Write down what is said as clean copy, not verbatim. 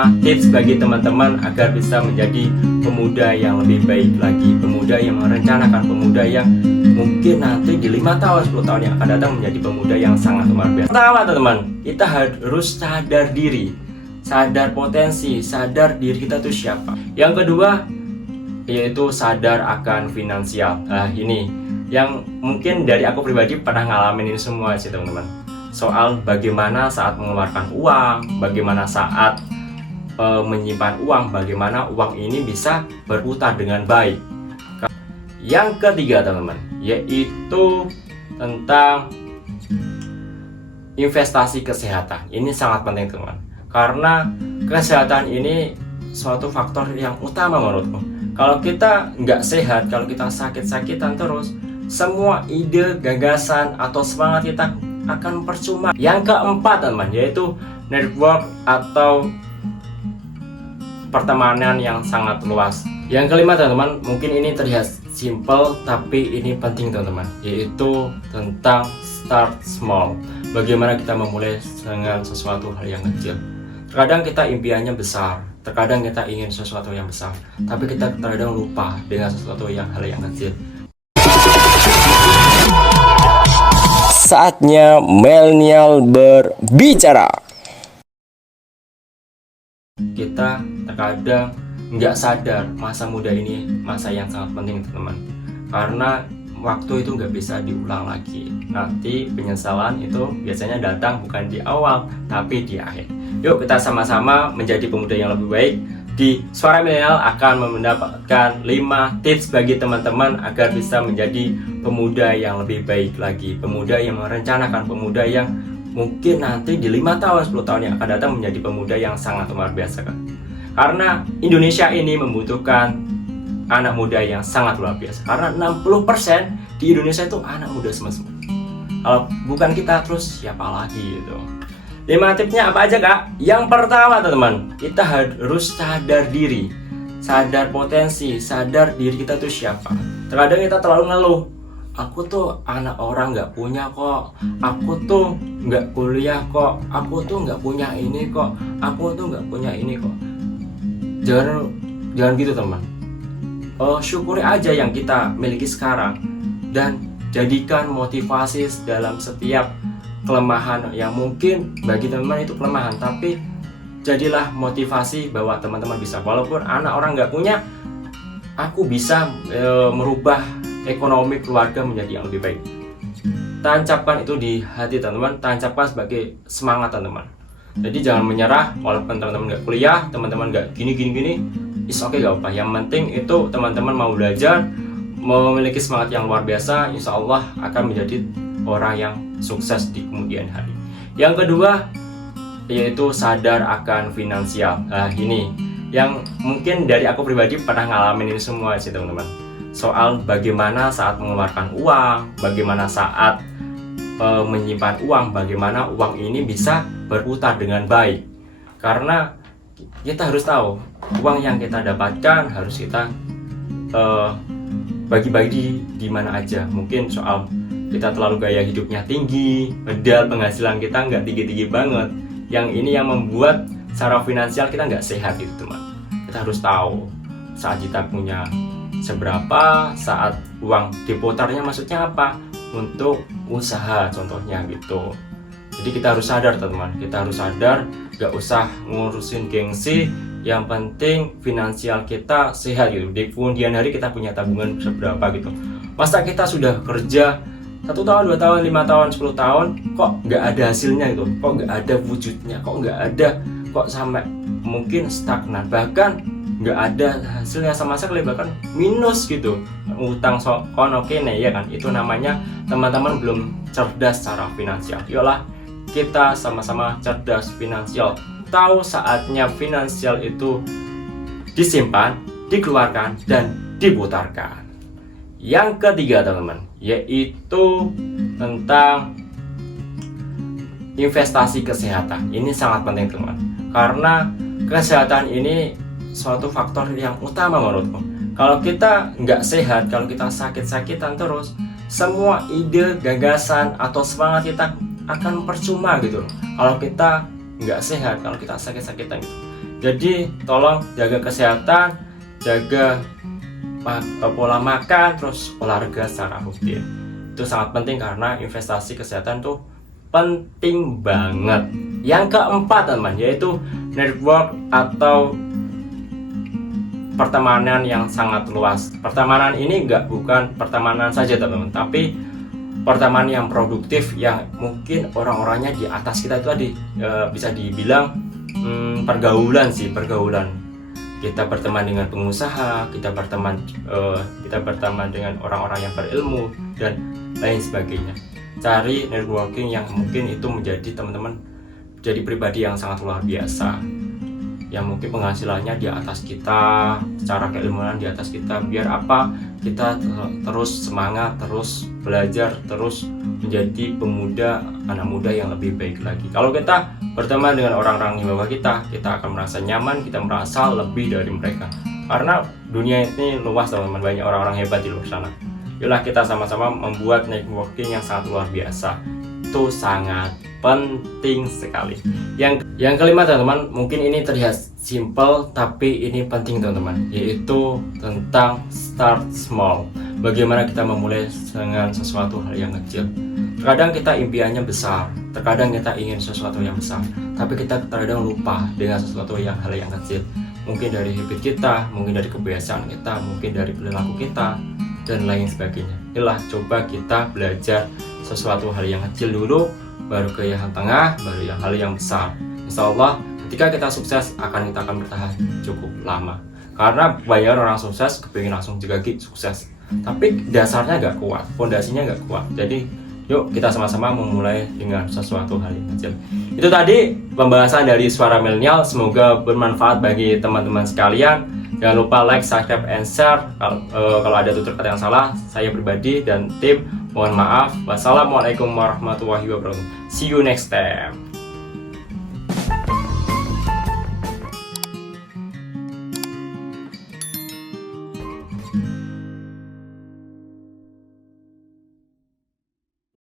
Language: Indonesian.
5 tips bagi teman-teman agar bisa menjadi pemuda yang lebih baik lagi, pemuda yang merencanakan, pemuda yang mungkin nanti di 5 tahun, 10 tahun yang akan datang menjadi pemuda yang sangat luar biasa. Pertama teman-teman, kita harus sadar diri, sadar potensi, sadar diri kita itu siapa. Yang kedua, yaitu sadar akan finansial. Nah ini yang mungkin dari aku pribadi pernah ngalamin ini semua sih teman-teman. Soal bagaimana saat mengeluarkan uang, bagaimana saat menyimpan uang, bagaimana uang ini bisa berputar dengan baik. Yang ketiga teman-teman, yaitu tentang investasi kesehatan. Ini sangat penting teman-teman, karena kesehatan ini suatu faktor yang utama menurutku. Kalau kita nggak sehat, kalau kita sakit-sakitan terus, semua ide, gagasan, atau semangat kita akan percuma. Yang keempat teman, yaitu network atau pertemanan yang sangat luas. Yang kelima teman-teman, mungkin ini terlihat simple tapi ini penting teman-teman, yaitu tentang start small. Bagaimana kita memulai dengan sesuatu hal yang kecil. Terkadang kita impiannya besar, terkadang kita ingin sesuatu yang besar, tapi kita terkadang lupa dengan sesuatu hal yang kecil. Saatnya milenial berbicara. Kita terkadang nggak sadar masa muda ini masa yang sangat penting teman-teman, karena waktu itu nggak bisa diulang lagi. Nanti penyesalan itu biasanya datang bukan di awal tapi di akhir. Yuk kita sama-sama menjadi pemuda yang lebih baik. Di Suara Milenial akan mendapatkan 5 tips bagi teman-teman agar bisa menjadi pemuda yang lebih baik lagi, pemuda yang merencanakan, pemuda yang mungkin nanti di 5 tahun, 10 tahun yang akan datang menjadi pemuda yang sangat luar biasa kan. Karena Indonesia ini membutuhkan anak muda yang sangat luar biasa. Karena 60% di Indonesia itu anak muda semua. Kalau bukan kita, terus siapa lagi gitu. 5 tipsnya apa aja kak? Yang pertama teman-teman, kita harus sadar diri, sadar potensi, sadar diri kita tuh siapa. Terkadang kita terlalu ngeluh, aku tuh anak orang nggak punya kok, aku tuh nggak kuliah kok, aku tuh nggak punya ini kok, aku tuh nggak punya ini kok. Jangan gitu teman. Syukuri aja yang kita miliki sekarang dan jadikan motivasi dalam setiap kelemahan yang mungkin bagi teman-teman itu kelemahan, tapi jadilah motivasi bahwa teman-teman bisa, walaupun anak orang nggak punya, aku bisa merubah ekonomi keluarga menjadi yang lebih baik. Tancapkan itu di hati teman-teman, tancapkan sebagai semangat teman-teman. Jadi jangan menyerah walaupun teman-teman nggak kuliah, teman-teman nggak gini, is oke gak apa. Yang penting itu teman-teman mau belajar, memiliki semangat yang luar biasa, insya Allah akan menjadi orang yang sukses di kemudian hari. Yang kedua, yaitu sadar akan finansial. Nah ini yang mungkin dari aku pribadi pernah ngalamin ini semua sih teman-teman. Soal bagaimana saat mengeluarkan uang, bagaimana saat menyimpan uang, bagaimana uang ini bisa berputar dengan baik. Karena kita harus tahu uang yang kita dapatkan harus kita bagi-bagi di mana aja. Mungkin soal kita terlalu gaya hidupnya tinggi, padahal penghasilan kita nggak tinggi-tinggi banget. Yang ini yang membuat secara finansial kita nggak sehat gitu teman. Kita harus tahu saat kita punya seberapa, saat uang diputarnya maksudnya apa, untuk usaha contohnya gitu. Jadi kita harus sadar teman, kita harus sadar, nggak usah ngurusin gengsi. Yang penting finansial kita sehat gitu. Di kemudian hari kita punya tabungan seberapa gitu. Masa kita sudah kerja 1 tahun, 2 tahun, 5 tahun, 10 tahun kok nggak ada hasilnya gitu, kok nggak ada wujudnya, kok nggak ada, kok sampai mungkin stagnan, bahkan nggak ada hasilnya sama sekali, bahkan minus gitu, utang kono kene ya kan. Itu namanya teman-teman belum cerdas secara finansial. Yolah kita sama-sama cerdas finansial, tahu saatnya finansial itu disimpan, dikeluarkan, dan diputarkan. Yang ketiga teman-teman, yaitu tentang investasi kesehatan. Ini sangat penting teman, karena kesehatan ini suatu faktor yang utama menurutku. Kalau kita nggak sehat, kalau kita sakit-sakitan terus, semua ide, gagasan, atau semangat kita akan percuma gitu. Kalau kita nggak sehat, kalau kita sakit-sakitan gitu. Jadi tolong jaga kesehatan, jaga pola makan, terus olahraga secara rutin. Itu sangat penting karena investasi kesehatan tuh penting banget. Yang keempat teman, yaitu network atau pertemanan yang sangat luas. Pertemanan ini bukan pertemanan saja teman-teman, tapi pertemanan yang produktif, yang mungkin orang-orangnya di atas kita itu tadi bisa dibilang pergaulan. Kita berteman dengan pengusaha, kita berteman dengan orang-orang yang berilmu dan lain sebagainya. Cari networking yang mungkin itu menjadi teman-teman jadi pribadi yang sangat luar biasa, yang mungkin penghasilannya di atas kita, secara keilmuan di atas kita, biar apa kita terus semangat, terus belajar, terus menjadi anak muda yang lebih baik lagi. Kalau kita berteman dengan orang-orang di bawah kita akan merasa nyaman, kita merasa lebih dari mereka. Karena dunia ini luas teman-teman, banyak orang-orang hebat di luar sana. Yaudah kita sama-sama membuat networking yang sangat luar biasa. Itu sangat penting sekali. Yang kelima teman-teman, mungkin ini terlihat simple tapi ini penting teman-teman, yaitu tentang start small. Bagaimana kita memulai dengan sesuatu hal yang kecil. Terkadang kita impiannya besar, terkadang kita ingin sesuatu yang besar, tapi kita terkadang lupa dengan sesuatu hal yang kecil. Mungkin dari habit kita, mungkin dari kebiasaan kita, mungkin dari perilaku kita, dan lain sebagainya. Inilah coba kita belajar sesuatu hal yang kecil dulu, baru ke yang tengah, baru hal yang besar. Insya Allah ketika kita sukses kita akan bertahan cukup lama. Karena banyak orang sukses kepingin langsung juga sukses, tapi dasarnya nggak kuat, fondasinya nggak kuat. Jadi yuk kita sama-sama memulai dengan sesuatu hal yang kecil. Itu tadi pembahasan dari Suara Milenial, semoga bermanfaat bagi teman-teman sekalian. Jangan lupa like, subscribe, and share. Kalau ada tutur kata yang salah, saya pribadi dan tim mohon maaf. Wassalamualaikum warahmatullahi wabarakatuh. See you next time.